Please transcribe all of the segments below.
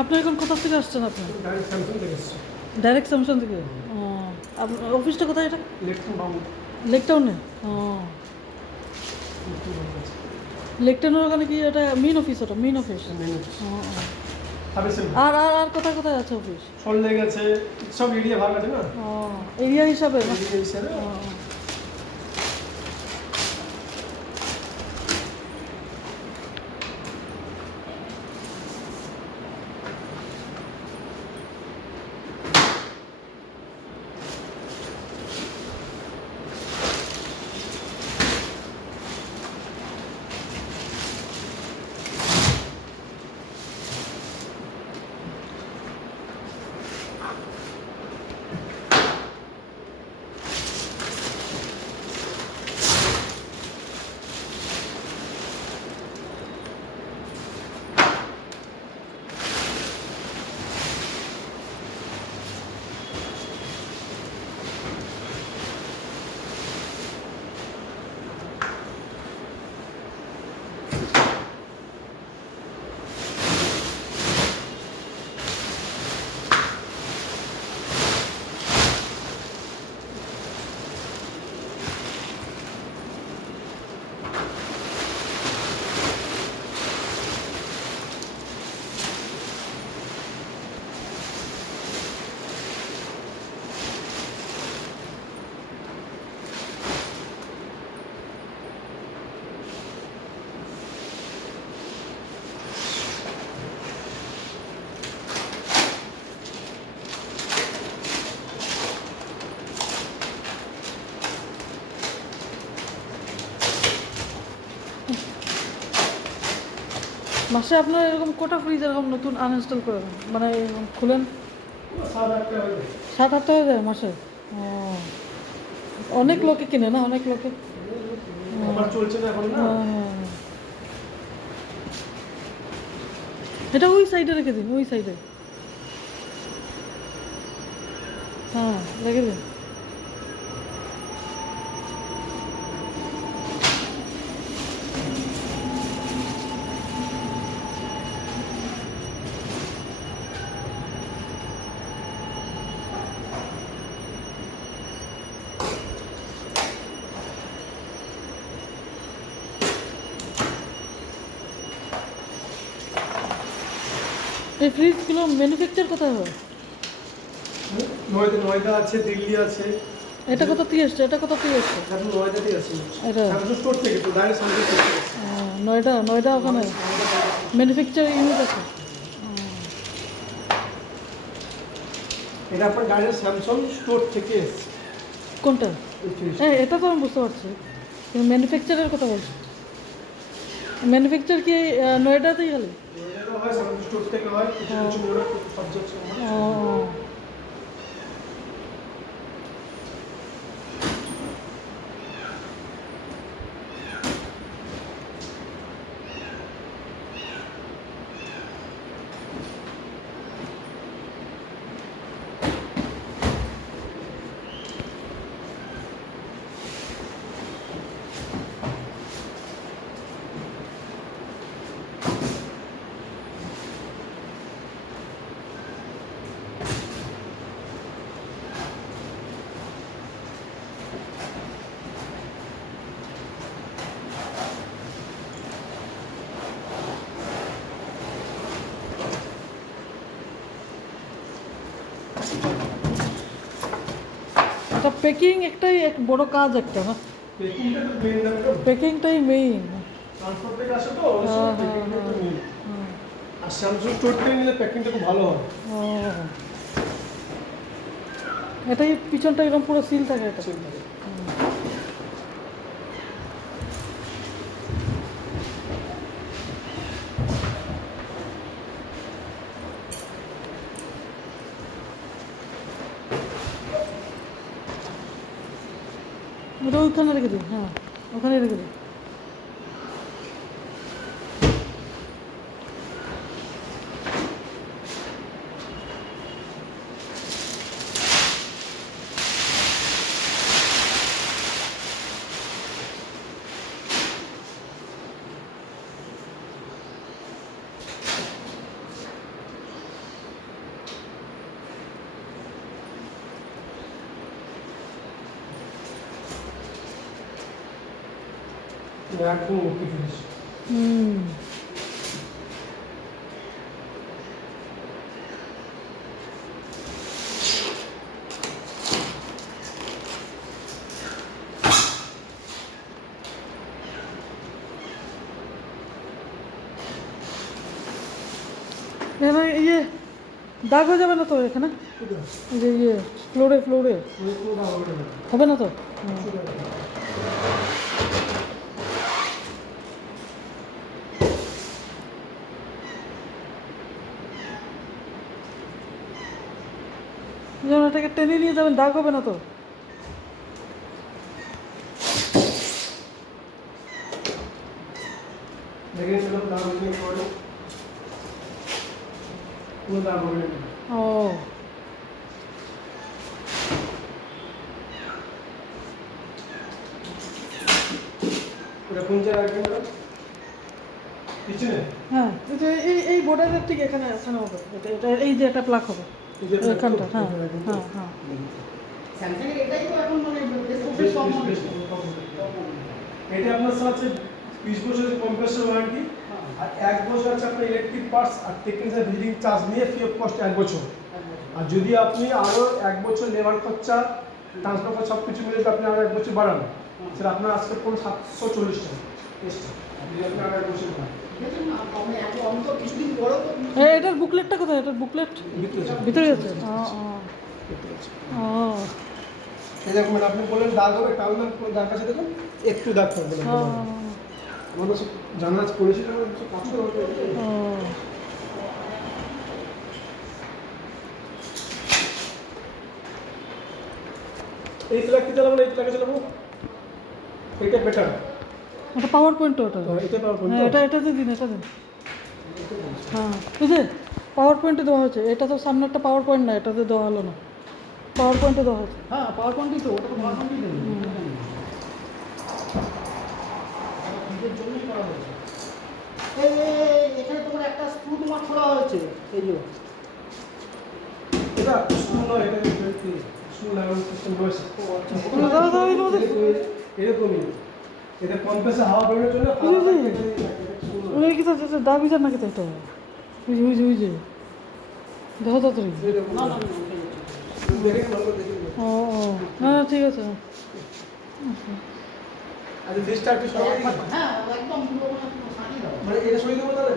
আপনি এখন কোথা থেকে আসছেন? আপনি ডাইরেক্ট স্যামসাং থেকে এসেছি। ডাইরেক্ট স্যামসাং থেকে? ও, আপনার অফিসটা কোথায় এটা? লেকটাউন বাবু। লেক টাউনে? ও, লেক টাউনের ওখানে কি এটা মেন অফিস? ওটা মেন অফিস? ও, ও। আর আর আর কোথায় কোথায় আছে অফিস? সল্টলেক আছে, সব এরিয়া ভাগ আছে না, ও, এরিয়া হিসাবে না? এরিয়া হিসাবে। ও, ও। মাসে আপনার এরকম কোটা ফ্রিজ এরকম নতুন আনইনস্টল করেন, মানে এরকম খুলেন? 7-8 হয়ে যায়। 7-8 হয়ে যায় মাসে? ও, অনেক লোকে কিনে না, অনেক লোকে। আবার চলছে না এখন না। হ্যাঁ, এটা ওই সাইডে রেখে দিন, ওই সাইডে। হ্যাঁ, রেখে দিন। এই ফ্রিজগুলো ম্যানুফ্যাকচার কোথায় হয়? নয়দা আছে, দিল্লি আছে। এটা কোথা থেকে এসছে? এটা কোথা থেকে এসছে? এখন নয়দাতেই আছে। এটা স্যামসাং স্টোর থেকে, তো ডাইরেক্ট স্যামসাং স্টোর থেকে এসেছে। নয়ডা, নয়ডা ওখানে ম্যানুফ্যাকচার ইউনিট আছে। এটা আপনার ডাইরেক্ট স্যামসাং স্টোর থেকে এসেছে। কোনটা? এই ফ্রিজটা। হ্যাঁ, এটা তো আমি বুঝতে পারছি, কিন্তু ম্যানুফ্যাকচারের কথা বলছি। ম্যানুফ্যাকচার কি নয়ডাতেই খালি? নয়দাতেও হয়, স্যামসাং স্টোর থেকে হয়, কিছু কিছু প্রোডাক্ট সব যাচ্ছে ও, এটা প্যাকিং একটাই এক বড় কাজ একটা না? পেকিংটা তো মেইন না, প্যাকিংটাই মেইন। ট্রান্সপোর্ট থেকে আসে তো, ওই হ্যাঁ, সময় হ্যাঁ, পেকিংটা তো হ্যাঁ। মেইন। আর স্যামসাং স্টোর থেকে নিলে প্যাকিংটা খুব ভালো হয়। ও, এটাই পিছনটা এরকম পুরো সিল থাকে এটা? ওটা ওইখানে রেখে দিন, হ্যাঁ, ওখানে রেখে দিন। একদম ওকে ফিনিশ। হুম। এখানে ইয়ে দাগ হয়ে যাবে না তো এখানে? এই যে ইয়ে ফ্লোরে ফ্লোরে হবে না তো? হুম। যেমন এটাকে টেনে নিয়ে যাবেন, দাগ হবে না তো? দেখেন সেরকম দাম হয়ে পড়ে কোনো দাম হবে না। ও ওটা কোন জায়গায় রাখবেন ওটা? পিছনে? হ্যাঁ, এই যে এই বোর্ডারের ঠিক এখানে এখানে হবে, এটা এটা এই যে একটা প্লাগ হবে এই যে এখানটা। হ্যাঁ এটা রাখবেন তো? হ্যাঁ হ্যাঁ। স্যামসাং এর এটাই তো এখন মানে বেশ, বেশ কম বেশ, হবে। বেশ কম হবে। এটা আপনার স্যার আছে 20 বছরের কম্প্রেসর ওয়ারেন্টি আর 1 বছর আছে আপনার ইলেকট্রিক পার্টস আর টেকনিক্যাল ভিজিটিং চার্জ নিয়ে ফ্রি অফ কস্ট 1 বছর। আর যদি আপনি আরও 1 বছর লেবার খরচা ট্রান্সফার খরচা সব কিছু মিলে যদি আপনি আরও 1 বছর বাড়ান সেটা আপনার আজকে পড়বে 740 টাকা এক্সট্রা যদি আপনি আরও 1 বছর বাড়ান। দেখেন না, আমি এত অন্তত কিছুদিন পরেও তো এটার বুকলেটটা কোথায়? এটার বুকলেট ভিতরে আছে। ভিতরে আছে? ও ভিতরে আছে। ও ও এই দেখুন মানে আপনি বললেন দাগ হবে, টাল দাগ দাগ আছে দেখুন একটু দাগ থাকবে না। ও আমাদের সব জানা আছে পরিচিত আমাদের সব কাজ করে হতো। ও। এই প্লাগটি চালাবো না এই প্লাগে চালাবো এটা বেটার। ওটা পাওয়ার পয়েন্ট ওটা। এটা পাওয়ার পয়েন্ট হ্যাঁ, এটাতে দিন, এটা দিন। হ্যাঁ, এই যে পাওয়ার পয়েন্টে দেওয়া হয়েছে, এটা তো সামনে একটা পাওয়ার পয়েন্ট না, এটাতে দেওয়া হলো না, পাওয়ার পয়েন্টে দেওয়া হয়েছে। হ্যাঁ পাওয়ার পয়েন্টই তো, ওটা তো পাওয়ার পয়েন্টই দেবে। নিজের জন্যই করা হয়েছে। এখানে তোমার একটা স্ক্রু তোমার খোলা হয়েছে, এই যে এটা স্ক্রু নয়, এটা স্ক্রু লাগানো সিস্টেম রয়েছে। দাদা দাদা এই মধ্যে এরকমই এটা কম্প্রেসর হাওয়া বেরোনোর জন্য ওই কি আছে দাগ বিচার না কেটে এটা ওই যে দেখো তাড়াতাড়ি। না না না, দেখেন ভালো করে দেখেন। ও ও না না, ঠিক আছে। আচ্ছা ডিসটা একটু সরাই দিন। হ্যাঁ একদম পুরো মানে সাজিয়ে দাও। মানে এটা সরিয়ে দেবো তাহলে?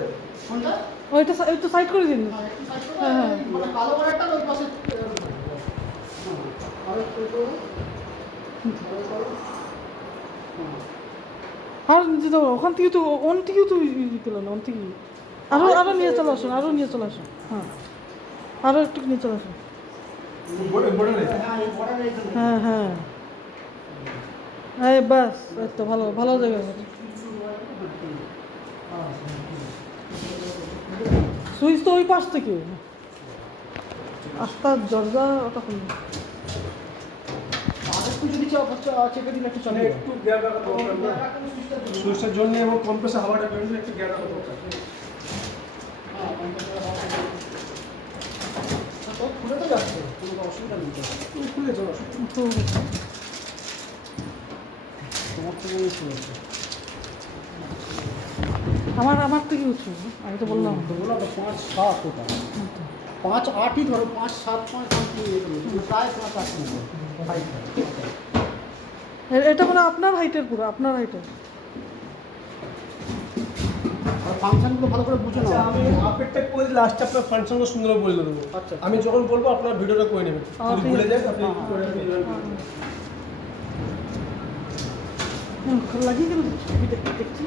কোনটা? ওইটা একটু সাইড করে দিন। হ্যাঁ, একটু সাইড করে হ্যাঁ, হ্যাঁ। মানে কালো কালারটা ওই পাশে আর একটু করো। আর নিচে তো ওখান থেকে তো অন থেকেও তো পেল না, অন থেকে আরো নিয়ে চলে আসুন, আরো নিয়ে চলে আসুন। হ্যাঁ, আরো একটু নিয়ে চলে আসুন। বোর্ডারে হ্যাঁ এই বর্ডারে এখানে। হ্যাঁ হ্যাঁ, এই বাস, এই তো ভালো ভালো জায়গা আছে। সুইচ তো ওই পাশ থেকে, আস্তা দরজা ওটা খুলবে। আর একটু যদি চেপে দিলে একটু চলে। একটু গ্যাপ রাখা দরকার না সুইচটার জন্য এবং কম্প্রেসর হাওয়াটা বেরোলে একটু গ্যাপ রাখা দরকার। খুলে তো যাচ্ছে, কোনো অসুবিধা নেই তো। তুমি খুলে যাও তোমার থেকে আমি শুনেছি। আমার থেকে উঠছে, আমি তো বললাম। তো বলো তো 5-7 ওটা। 5-8ই ধরো, 5-7 প্রায় 5-8 মতো। এটা মানে আপনার হাইটের, পুরো আপনার হাইটের। আর ফাংশনগুলো ভালো করে বুঝে আচ্ছা নাও। আমি আপডেটটা করে লাস্টে আপনার ফাংশনগুলো সুন্দর বলে দেবো। আচ্ছা। আমি যখন বলবো আপনার ভিডিওটা করে নেবেন যদি ঠিক ভুলে আছে। যান আপনি হ্যাঁ, করে নেবেন। লাগিয়ে কেন দিচ্ছি? দেখছি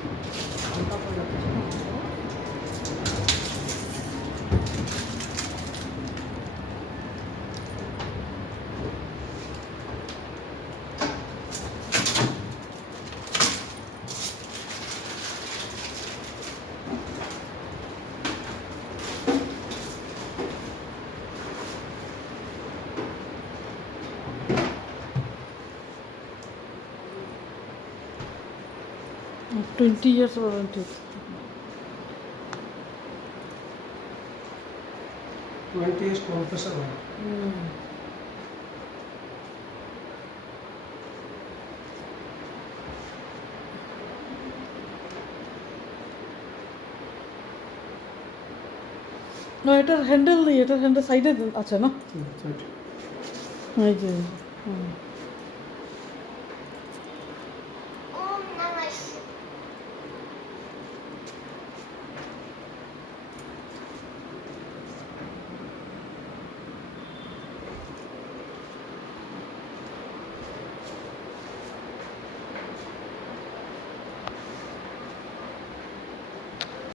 $20 years warranty. 20 years compressor হয়। না এটার হ্যান্ডেল নেই, এটার হ্যান্ডেল সাইডে আছে না, ঠিক আছে, right. এই যে হুম।